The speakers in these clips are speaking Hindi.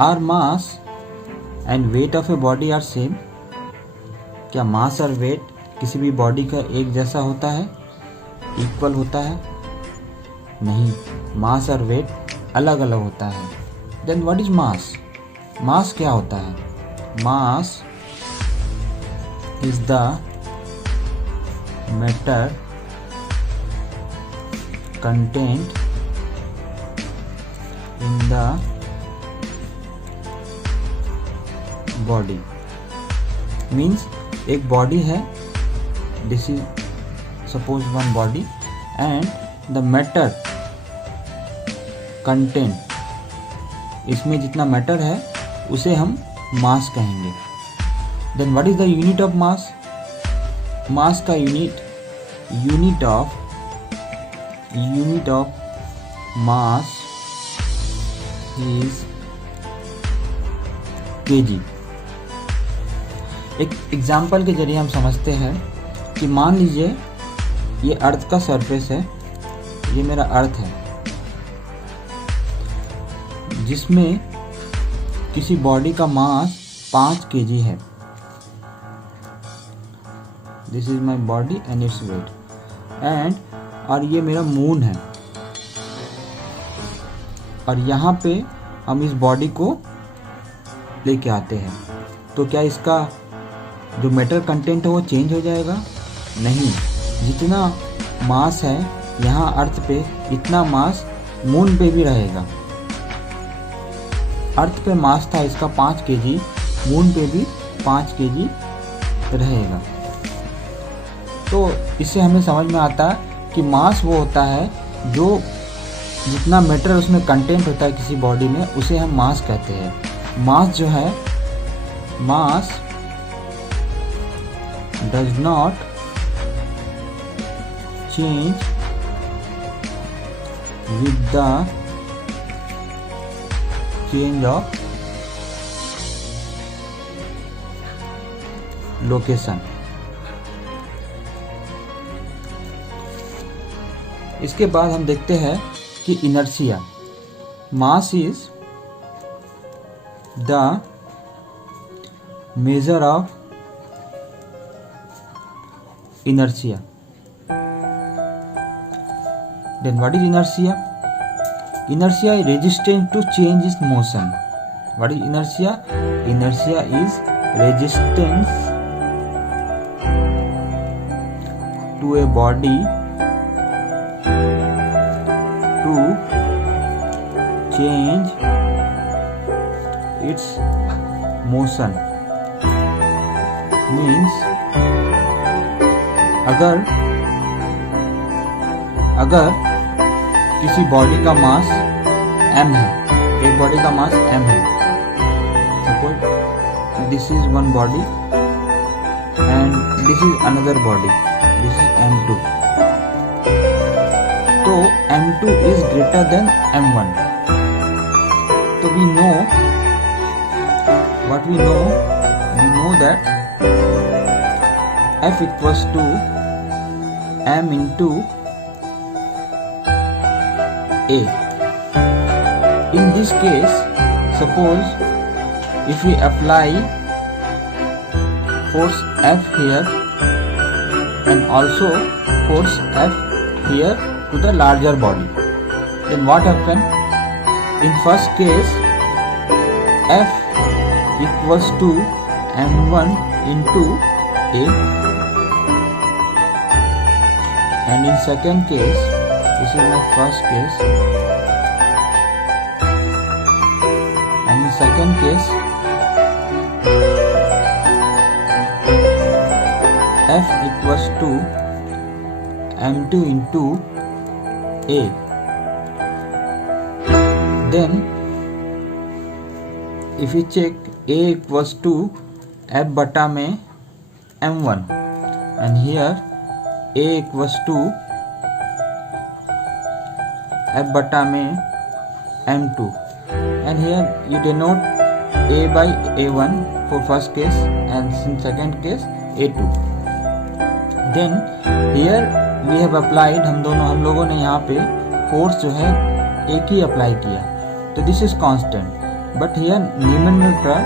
Are mass and weight of a body are same? क्या मास और वेट किसी भी बॉडी का एक जैसा होता है, इक्वल होता है? नहीं, मास और वेट अलग अलग होता है। Then what is mass? Mass क्या होता है? Mass is the matter content in the body. Means एक बॉडी है, this is suppose one body, and the matter content, इसमें जितना मैटर है उसे हम मास कहेंगे। Then what is the unit of mass? Mass का unit of mass is KG. एक एग्जाम्पल के जरिए हम समझते हैं कि मान लीजिए ये अर्थ का सरफेस है, ये मेरा अर्थ है, जिसमें किसी बॉडी का मास 5 kg है। This is my body and its weight, and और ये मेरा मून है, और यहाँ पे हम इस बॉडी को लेके आते हैं, तो क्या इसका जो मेटल कंटेंट है वो चेंज हो जाएगा? नहीं, जितना मास है यहाँ अर्थ पे, इतना मास मून पे भी रहेगा। अर्थ पे मास था इसका 5 kg, मून पे भी 5 kg रहेगा। तो इससे हमें समझ में आता है कि मास वो होता है जो जितना मैटर उसमें कंटेंट होता है किसी बॉडी में, उसे हम मास कहते हैं। मास जो है, mass does not change with the change of location. इसके बाद हम देखते हैं कि inertia. Mass is the measure of inertia. Then what is inertia? Inertia is resistance to change its motion. What is inertia? Inertia is resistance to a body to change its motion. Means अगर किसी बॉडी का मास m है, एक बॉडी का मास m है, suppose this is one body and this is another body, this is m2, तो m2 is greater than m1। तो we know that F equals to m into a. In this case, suppose if we apply force F here and also force F here to the larger body, then what happen? In first case, F equals to m1 into a, and in second case, this is my first case, and in second case F equals to m2 into a. Then if you check, a equals to F बटा में m1 and here a equals to F बटा में m2 and here you denote a by a1 for first case and in second case a2. Then here we have applied, हम लोगों ने यहाँ पे फोर्स जो है एक ही अप्लाई किया, तो this is constant. But here numerator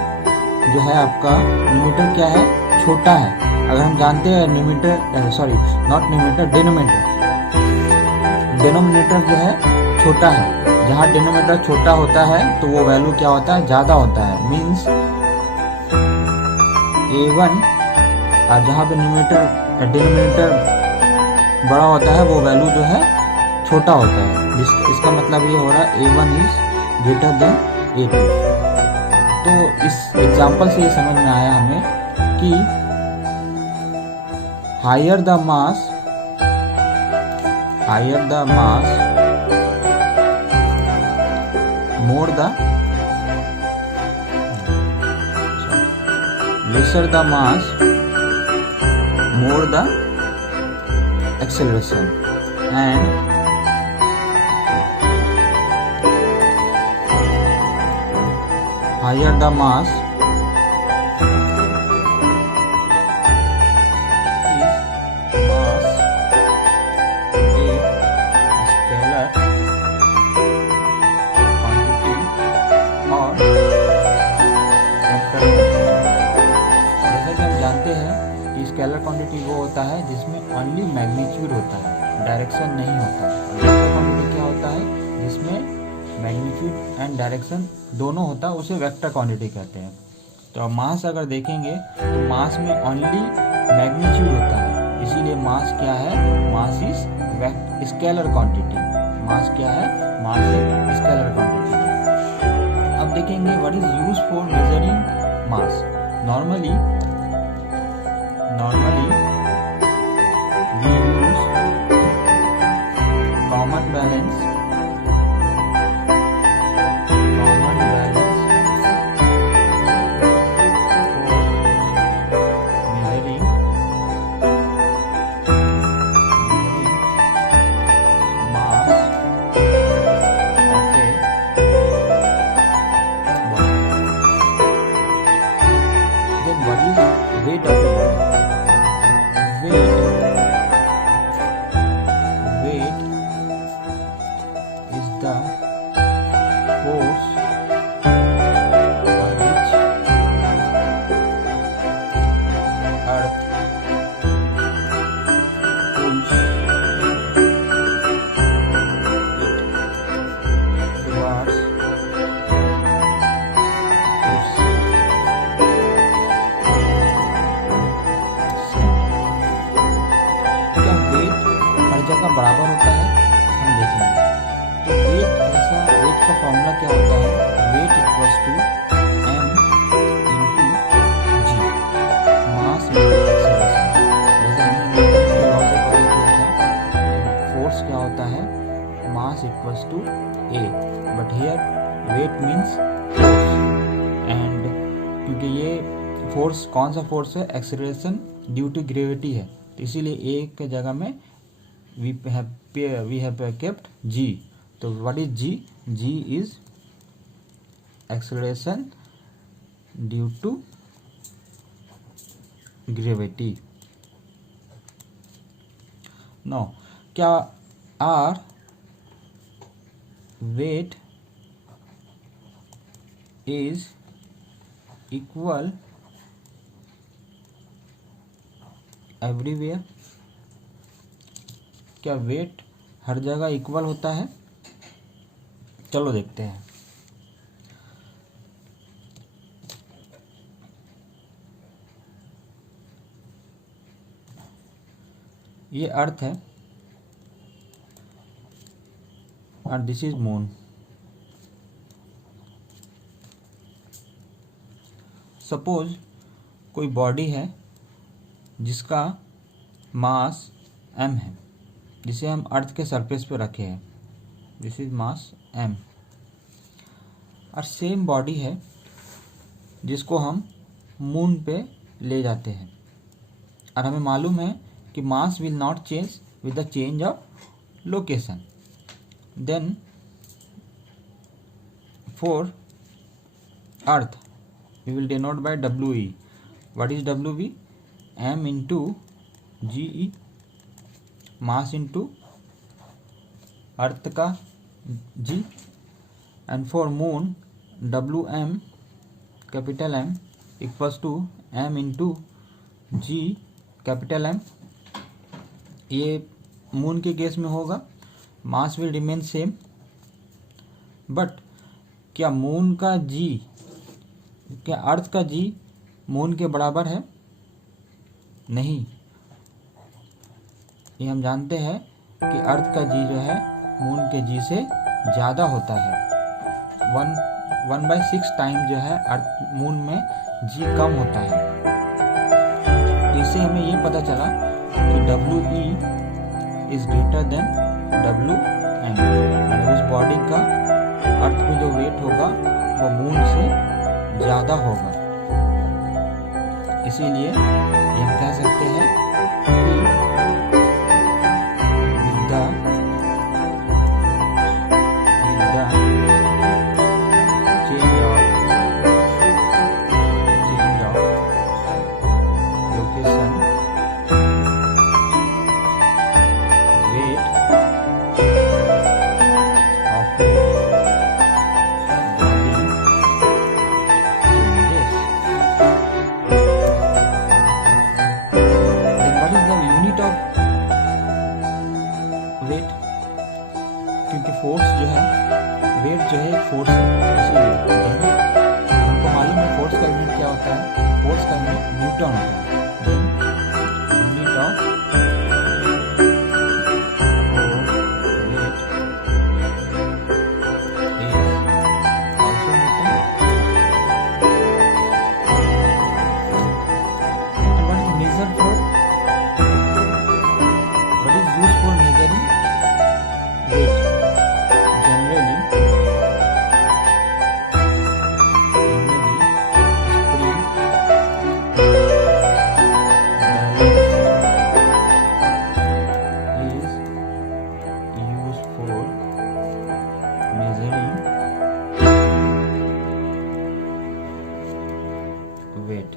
जो है आपका, न्यूमरेटर क्या है, छोटा है। अगर हम जानते हैं numerator, sorry not numerator, denominator जो है छोटा है। जहाँ डिनोमिनेटर छोटा होता है तो वो वैल्यू क्या होता है, ज़्यादा होता है, मीन्स A1, और जहाँ पे डिनोमिनेटर बड़ा होता है वो वैल्यू जो है छोटा होता है। इसका मतलब ये हो रहा है A1 is greater than A2। तो इस एग्जाम्पल से ये समझ में आया हमें कि higher the mass more the lesser the mass, more the acceleration, and higher the mass scalar quantity वो होता है जिसमें ओनली मैग्नीट्यूड होता है, डायरेक्शन नहीं होता। और वेक्टर क्वांटिटी क्या होता है, जिसमें मैग्नीट्यूड एंड डायरेक्शन दोनों होता है, उसे वेक्टर क्वांटिटी कहते हैं। तो मास अगर देखेंगे तो मास में ओनली मैग्नीट्यूड होता है, इसीलिए मास क्या है, मास इज स्केलर क्वांटिटी। मास क्या है, मास इज स्केलर क्वांटिटी। अब देखेंगे what is use for measuring mass. Normally we use common balance for measuring mass of a body. Then what is weight of a body? Weight is the force by which Earth pulls it towards its जगह बराबर होता है, हम देखेंगे। तो वेट का फॉर्मूला क्या होता है, weight equals to m into g, mass into acceleration. जैसे हमने न्यूटन के लॉ से पता किया था, फोर्स क्या होता है, mass equals to a, but here weight means force. And क्योंकि ये फोर्स कौन सा फोर्स है, एक्सेलरेशन ड्यू टू ग्रेविटी है, तो इसीलिए a के जगह में we have kept g. So what is g? G is acceleration due to gravity. Now क्या r weight is equal everywhere? क्या वेट हर जगह इक्वल होता है? चलो देखते हैं। ये अर्थ है और दिस इज मून। सपोज कोई बॉडी है जिसका मास m है, जिसे हम अर्थ के सरफेस पे रखे हैं, दिस इज मास m। और सेम बॉडी है जिसको हम मून पे ले जाते हैं, और हमें मालूम है कि mass will not change with the change of location. Then for earth we will denote by WE। What is WE? m into GE, mass into earth का g। And for moon WM capital M equals to M into G capital M, ये मून के केस में होगा। Mass will remain same, but क्या मून का G, क्या अर्थ का G मून के बराबर है? नहीं। ये हम जानते हैं कि अर्थ का G जो है मून के G से ज़्यादा होता है। 1/6 टाइम जो है अर्थ मून में G कम होता है। इससे हमें ये पता चला कि WE is greater than WM, यानी उस बॉडी का अर्थ में जो वेट होगा वो मून से ज़्यादा होगा। इसीलिए ये हम कह सकते हैं कि वेट, क्योंकि फोर्स जो है, वेट जो है एक फोर्स है, इसलिए हमको मालूम है फोर्स का यूनिट क्या होता है। फोर्स का यूनिट न्यूटन होता है। Unit of weight.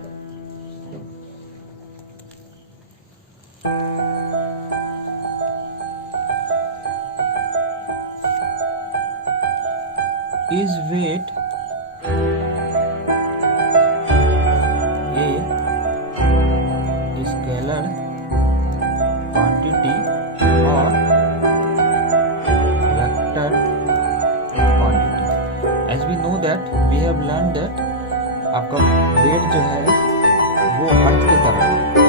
Is weight a scalar quantity or vector quantity? As we know that we have learned that आपका वेट जो है वो अर्थ की तरह है।